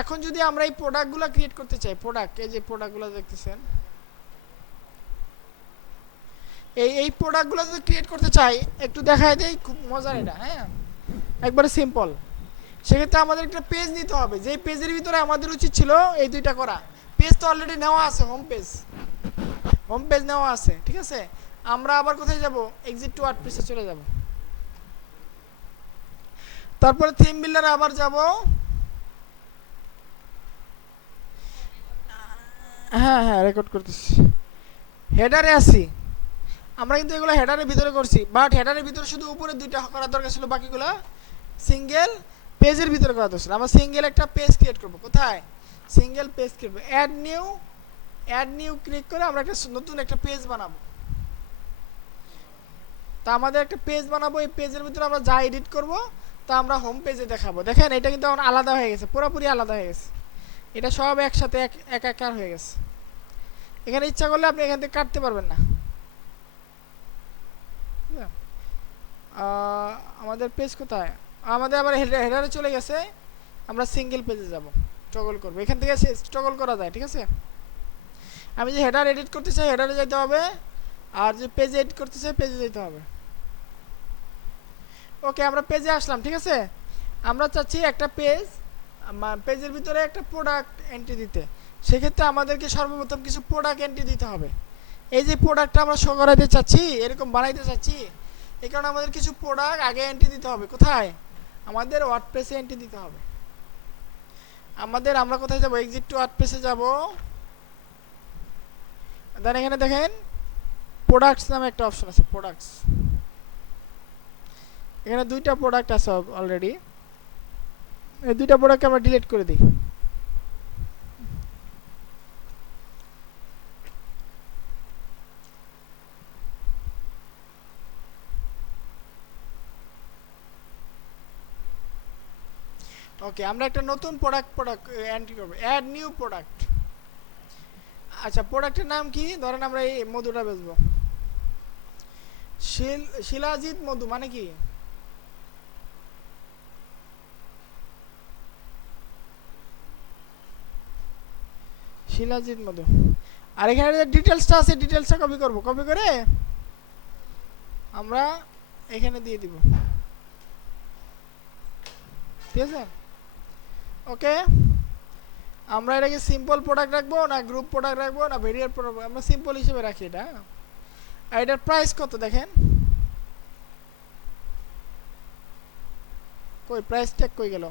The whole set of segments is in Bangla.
এখন যদি আমরা এই প্রোডাক্টগুলো ক্রিয়েট করতে চাই, প্রোডাক্ট, এই যে প্রোডাক্টগুলো দেখতেছেন, এই প্রোডাক্টগুলো যদি ক্রিয়েট করতে চাই, একটু দেখাই দেই, খুব মজার এটা। হ্যাঁ, একবারে সিম্পল। সেক্ষেত্রে আমাদের একটা পেজ নিতে হবে, যেই পেজের ভিতরে আমাদের উচিত ছিল এই দুইটা করা। পেজ তো অলরেডি নেওয়া আছে, হোম পেজ, হোম পেজ নেওয়া আছে, ঠিক আছে। আমরা আবার কোথায় যাব, এক্সিট টু ওয়ার্ডপ্রেসে চলে যাব, তারপরে থিম বিল্ডারে আবার যাব। হ্যাঁ হ্যাঁ, রেকর্ড করতেছি। হেডারে আসি, আমরা কিন্তু এগুলো হেডারের ভিতরে করছি, বাট হেডারের ভিতরে শুধু উপরে দুইটা করার দরকার ছিল, বাকিগুলো সিঙ্গেল পেজের ভিতরে করা দরকার। আমরা সিঙ্গেল একটা পেজ ক্রিয়েট করব, কোথায়, সিঙ্গেল পেজ ক্রিয়েট করব, add new, add new click করে আমরা একটা নতুন একটা পেজ বানাবো। তা আমাদের একটা পেজ বানাবো, এই পেজের ভিতরে আমরা যা এডিট করব তা আমরা হোম পেজে দেখাবো। দেখেন এটা কিন্তু আমার আলাদা হয়ে গেছে, পুরোপুরি আলাদা হয়ে গেছে, এটা সব একসাথে একাকার হয়ে গেছে। এখানে ইচ্ছা করলে আপনি এখান থেকে কাটতে পারবেন না। আমাদের পেজ কোথায়, আমাদের আবার হেডারে চলে গেছে। আমরা সিঙ্গেল পেজে যাব, টগল করব, এখান থেকে টগল করা যায়, ঠিক আছে। আমি যে হেডার এডিট করতে চাই হেডারে যেতে হবে, আর যে পেজ এডিট করতে চাই পেজে যেতে হবে। ওকে, আমরা পেজে আসলাম, ঠিক আছে। আমরা চাচ্ছি একটা পেজ, পেজের ভিতরে একটা প্রোডাক্ট এন্ট্রি দিতে। সেক্ষেত্রে আমাদেরকে সর্বপ্রথম কিছু প্রোডাক্ট এন্ট্রি দিতে হবে। এই যে প্রোডাক্টটা আমরা শো করাতে চাচ্ছি, এরকম বানাইতে চাচ্ছি, এই কারণে আমাদের কিছু প্রোডাক্ট আগে এন্ট্রি দিতে হবে। কোথায়, আমাদের ওয়ার্ডপ্রেসে এন্ট্রি দিতে হবে। আমরা কোথায় যাব, এক্সিট টু ওয়ার্ডপ্রেসে যাব। দেন এখানে দেখেন প্রোডাক্টস নামে একটা অপশন আছে, প্রোডাক্টস। এখানে দুইটা প্রোডাক্ট আছে অলরেডি, এই দুইটা প্রোডাক্টকে আমরা ডিলিট করে দিই। ওকে, আমরা একটা নতুন প্রোডাক্ট এন্ট্রি করব, অ্যাড নিউ প্রোডাক্ট। আচ্ছা, প্রোডাক্টের নাম কি, ধরেন আমরা এই মধুটা বেচবো, শিলাজিৎ মধু, মানে কি, শিলাজিৎ মধু। আর এখানে যে ডিটেলসটা আছে, ডিটেলসটা কপি করব, কপি করে আমরা এখানে দিয়ে দিব, ঠিক আছে। ওকে, আমরা এটাকে সিম্পল প্রোডাক্ট রাখবো না গ্রুপ প্রোডাক্ট রাখবো না ভেরিয়েন্ট প্রোডাক্ট, আমরা সিম্পল হিসেবে রাখি এটা। আর এটার প্রাইস কত দেখেন, কই প্রাইস ট্যাগ কই গেল,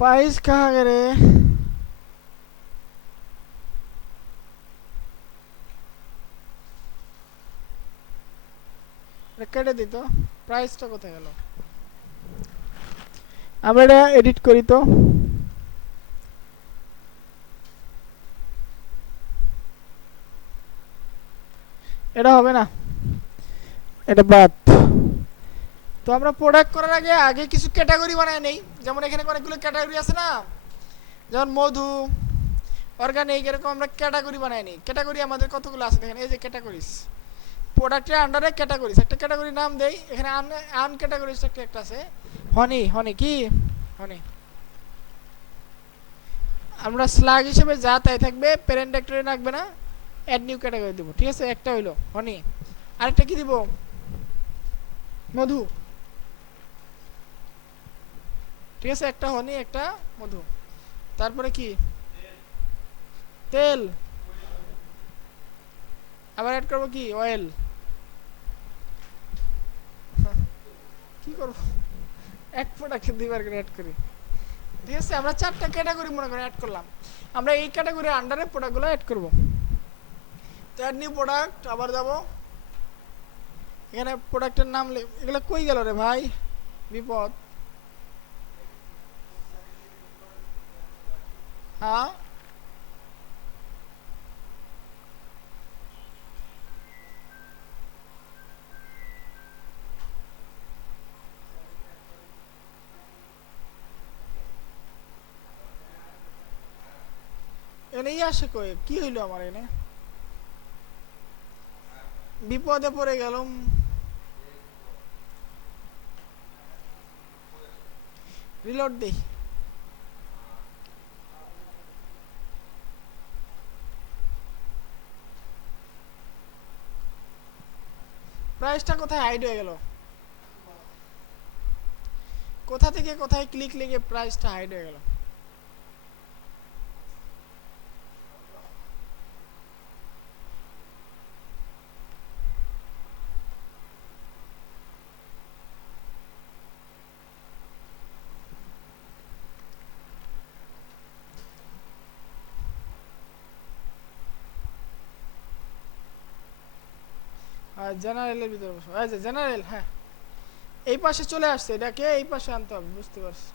প্রাইস কাহা গেলে, কেটে দিত, প্রাইসটা কোথায় গেল, আমরা এটা এডিট করি তো। এটা হবে না, এটা বাদ। তো আমরা প্রোডাক্ট করার আগে আগে কিছু ক্যাটাগরি বানায় নেই, যেমন এখানে অনেকগুলো ক্যাটাগরি আছে না, যেমন মধু, অর্গানিক, এরকম আমরা ক্যাটাগরি বানাই নিই। ক্যাটাগরি আমাদের কতগুলো আছে দেখেন, এই যে ক্যাটাগরিজ, প্রোডাক্টের আন্ডারে ক্যাটাগরিজ, একটা ক্যাটাগরি নাম দেই, এখানে আন ক্যাটাগরিজ একটা আছে, হনি, হনি কি, হনি। আমরা স্লাগ হিসেবে যা তাই থাকবে, প্যারেন্ট ডাইরেক্টরি রাখবে না, অ্যাড নিউ ক্যাটাগরি দেবো, ঠিক আছে। একটা হইলো হনি, আরেকটা কি দিব, মধু, ঠিক আছে, একটা হনি একটা মধু। তারপরে কি, তেল, আবার অ্যাড করবো কি, অয়েল। কি করব, এক প্রোডাক্টে দুইবার করে অ্যাড করি, ঠিক আছে। আমরা চারটা ক্যাটাগরি মনে করে অ্যাড করলাম, আমরা এই ক্যাটাগরির আন্ডারে প্রোডাক্টগুলো অ্যাড করব। তো অ্যাড নিউ প্রোডাক্ট, আবার যাব, এখানে প্রোডাক্টের নাম, এগুলো কই গেল রে ভাই, বিপদ। হ্যাঁ, এনে আসে কই, কি হইলো আমার এনে, বিপদে পড়ে গেলাম। রিলোড দেই। প্রাইসটা কোথায় হাইড হয়ে গেল? কোথা থেকে কোথায় ক্লিক লেগে প্রাইসটা হাইড হয়ে গেল? আর জেনারেলের ভিতরে বসো, এই যে জেনারেল, হ্যাঁ এই পাশে চলে আসছে, এটাকে এই পাশে আনতে হবে, বুঝতে পারছি।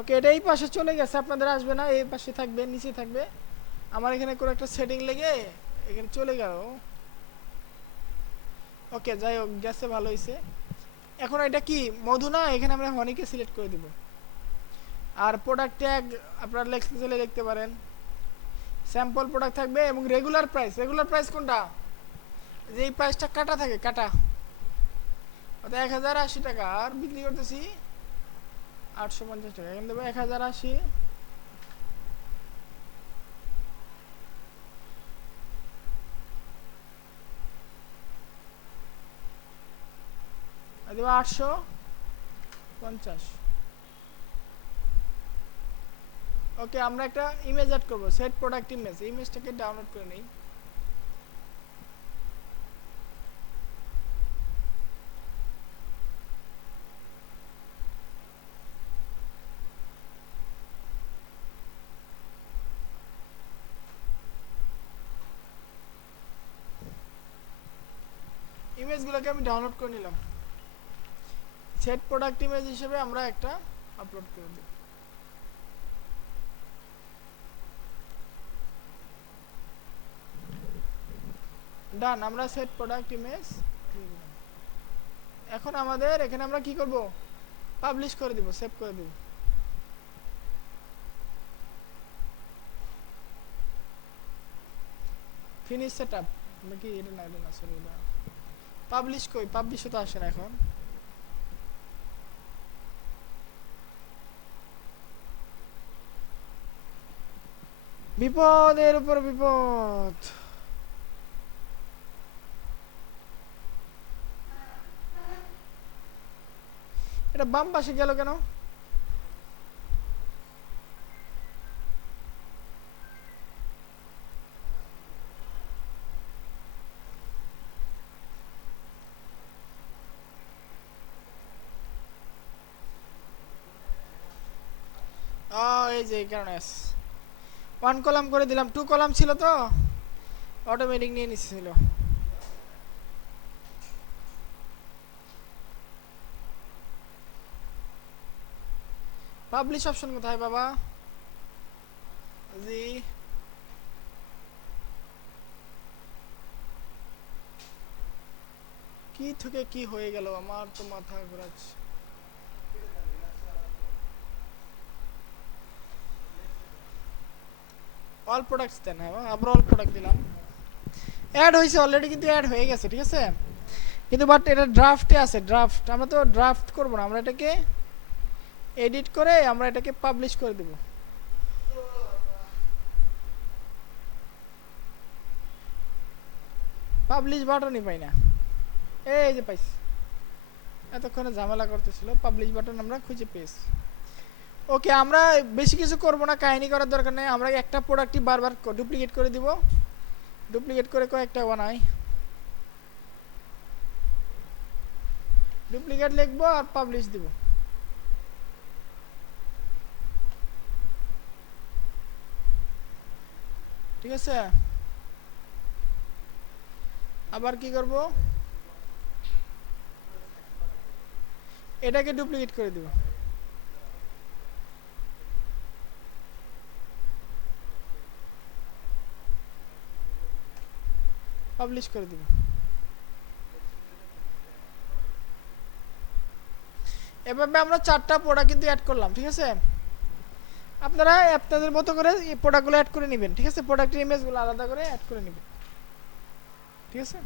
ওকে, এটা এই পাশে চলে গেছে, আপনাদের আসবে না, এই পাশে থাকবে, নিচে থাকবে। আমার এখানে কোনো একটা সেটিং লেগে এখানে চলে গেল। ওকে, যাই হোক, গেছে, ভালো হয়েছে। এখন এটা কি মধু না, এখানে আমরা হনিকে সিলেক্ট করে দিব। আর প্রোডাক্ট ট্যাগ আপনারা লিখতে চাইলে লিখতে পারেন। স্যাম্পল প্রোডাক্ট থাকবে এবং রেগুলার প্রাইস। রেগুলার প্রাইস কোনটা? যে এই প্রাইসটা কাটা থাকে, কাটা, অর্থাৎ 1080 টাকা, আর বিক্রি করতেছি 850 টাকা। এখানে দেবো 1080, আর দেবো 850। ওকে, আমরা একটা ইমেজ অ্যাড করবো, সেট প্রোডাক্ট ইমেজ। ইমেজটাকে ডাউনলোড করে নিই। ইমেজগুলোকে আমি ডাউনলোড করে নিলাম। সেট প্রোডাক্ট ইমেজ হিসেবে আমরা একটা আপলোড করে দিই। ডান, আমরা সেট প্রোডাক্ট ইমেজ। এখন আমাদের এখানে আমরা কি করব? পাবলিশ করে দিব, সেভ করে দিব। ফিনিশ সেটআপ নাকি এটা? না, এটা না, সরি, এটা পাবলিশ। কই পাবলিশও তো আসে না এখন। বিপদের উপর বিপদ। এটা বাম পাশে গেল কেন? এই যে এই কারণে ওয়ান কলাম করে দিলাম, টু কলাম ছিল তো অটোমেটিক নিয়ে নিচ্ছিল। পাবলিশ অপশন কোথায় বাবা? জি, কি থেকে কি হয়ে গেল, আমার তো মাথা ঘোরাচ্ছে। অল প্রোডাক্টস দেন, হ্যাঁ আমরা অল প্রোডাক্ট দিলাম। অ্যাড হয়েছে অলরেডি, কিন্তু অ্যাড হয়ে গেছে, ঠিক আছে। কিন্তু বাট এটা ড্রাফটে আছে, ড্রাফট। আমরা তো ড্রাফট করব না, আমরা এটাকে এডিট করে আমরা এটাকে পাবলিশ করে দেব। পাবলিশ বাটনই পাই না। এই যে পাইছি, এতক্ষণে ঝামেলা করতেছিল, পাবলিশ বাটন আমরা খুঁজে পেয়েছি। ওকে, আমরা বেশি কিছু করব না, কাহিনী করার দরকার নেই। আমরা একটা প্রোডাক্টই বারবার ডুপ্লিকেট করে দিব, ডুপ্লিকেট করে কয়েকটা বানাই। ডুপ্লিকেট লিখবো আর পাবলিশ দিব। ঠিক আছে, আবার কি করব? এটাকে ডুপ্লিকেট করে দিব, পাবলিশ করে দিব। এভাবে আমরা 4টা প্রোডাক্ট কিন্তু অ্যাড করলাম, ঠিক আছে। আপনারা আপনাদের মতো করে এই প্রোডাক্টগুলো অ্যাড করে নেবেন, ঠিক আছে। প্রোডাক্টের ইমেজগুলো আলাদা করে অ্যাড করে নেবেন, ঠিক আছে।